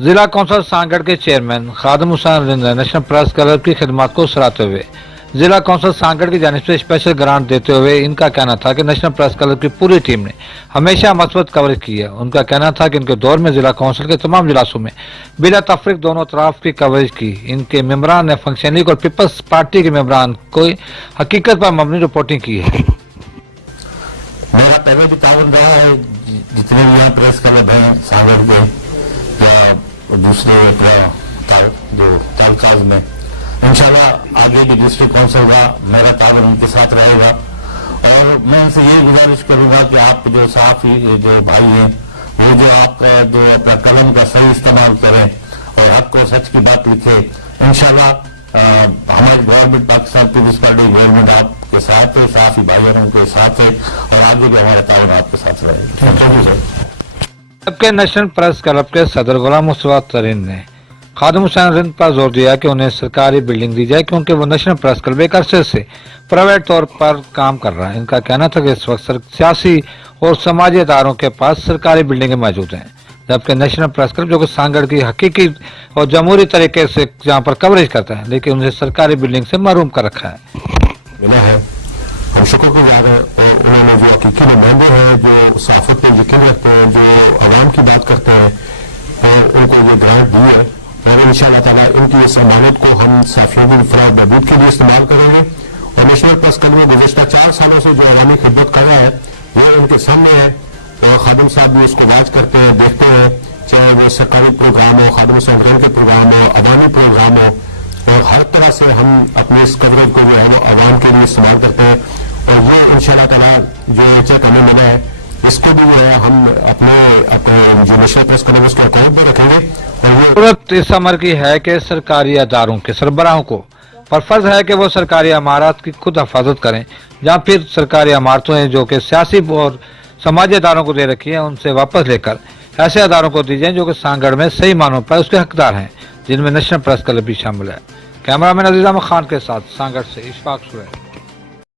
ضلع کونسل سانگڑ کے چیئرمین خادم حسین رند نے نیشنل پریس کلب کی خدمات کو سراہتے ہوئے ضلع کونسل سانگڑ کی جانب سے اسپیشل گرانٹ دیتے ہوئے ان کا کہنا تھا کہ نیشنل پریس کلب کی پوری ٹیم نے ہمیشہ مثبت کوریج کی ہے۔ ان کا کہنا تھا کہ ان کے دور میں ضلع کونسل کے تمام اجلاسوں میں بلا تفریق دونوں اطراف کی کوریج کی۔ ان کے ممبران نے فنکشن لیگ اور پیپلز پارٹی کے ممبران کو حقیقت پر مبنی رپورٹنگ کی ہے۔ میرا پہلے بھی تعاون رہا ہے جتنے بھی یہاں پریس کلب ہیں سانگڑ کے یا دوسرے جو تعلقات میں، انشاءاللہ آگے بھی ڈسٹرکٹ کونسل کا میرا تعاون ان کے ساتھ رہے گا۔ اور میں ان سے یہ گزارش کروں گا کہ آپ جو صحافی جو بھائی ہیں وہ جو آپ کا جو اپنا قلم کا صحیح استعمال کریں اور حق اور سچ کی بات لکھے۔ انشاءاللہ ہماری گورنمنٹ پاکستان پیپلز پارٹی گورنمنٹ آپ کے ساتھ ہے، صحافی بھائیوں کے ساتھ ہے اور آگے بھی ہمارا تعاون آپ کے ساتھ رہے گا۔ جبکہ نیشنل پریس کلب کے صدر غلام مصطفیٰ ترین نے خادم حسین رند پر زور دیا کہ انہیں سرکاری بلڈنگ دی جائے کیونکہ وہ نیشنل پریس کلب ایک عرصے سے پرائیویٹ طور پر کام کر رہا ہے۔ ان کا کہنا تھا کہ اس وقت سیاسی اور سماجی اداروں کے پاس سرکاری بلڈنگیں موجود ہیں، جبکہ نیشنل پریس کلب جو کہ سانگڑ کی حقیقی اور جمہوری طریقے سے جہاں پر کوریج کرتا ہے لیکن انہیں سرکاری بلڈنگ سے محروم کر رکھا ہے۔ ملا ہے، ہم شکر گزار ہیں اور انہوں نے جو حقیقی نمائندے ہیں جو صحافت میں یقین رکھتے ہیں، جو عوام کی بات کرتے ہیں، اور ان کو یہ گرانٹ دی ہے اور انشاءاللہ تعالیٰ ان کی اس امانت کو ہم صحافیوں کی فلاح و بہبود کے لیے استعمال کریں گے۔ اور نیشنل پریس کلب میں گزشتہ 4 سالوں سے جو عوامی خدمت کر رہا ہے وہ ان کے سامنے ہے اور خادم صاحب بھی اس کو واچ کرتے ہیں، دیکھتے ہیں، چاہے وہ سرکاری پروگرام ہو، خادم حسین رند کے پروگرام ہو، عوامی پروگرام ہو، اور ہر طرح سے ہم اپنی اس کوریج کو جو ہے وہ عوام کے لیے استعمال کرتے ہیں۔ اور یہ انشاءاللہ تعالیٰ جو چیک ہمیں ملا ہے اس کو بھی جو ہے ہم اپنے جو نیشنل پریس کلب اس کو ریکارڈ بھی رکھیں گے۔ اور یہ ضرورت اس امر کی ہے کہ سرکاری اداروں کے سربراہوں کو پر فرض ہے کہ وہ سرکاری عمارات کی خود حفاظت کریں، یا پھر سرکاری عمارتوں ہیں جو کہ سیاسی اور سماجی اداروں کو دے رکھی ہیں ان سے واپس لے کر ایسے اداروں کو دی جائیں جو کہ سانگڑ میں صحیح معنوں پر اس کے حقدار ہیں، جن میں نیشنل پریس کلب بھی شامل ہے۔ کیمرہ مین عزیز احمد خان کے ساتھ سانگڑ سے اشفاق سورہ۔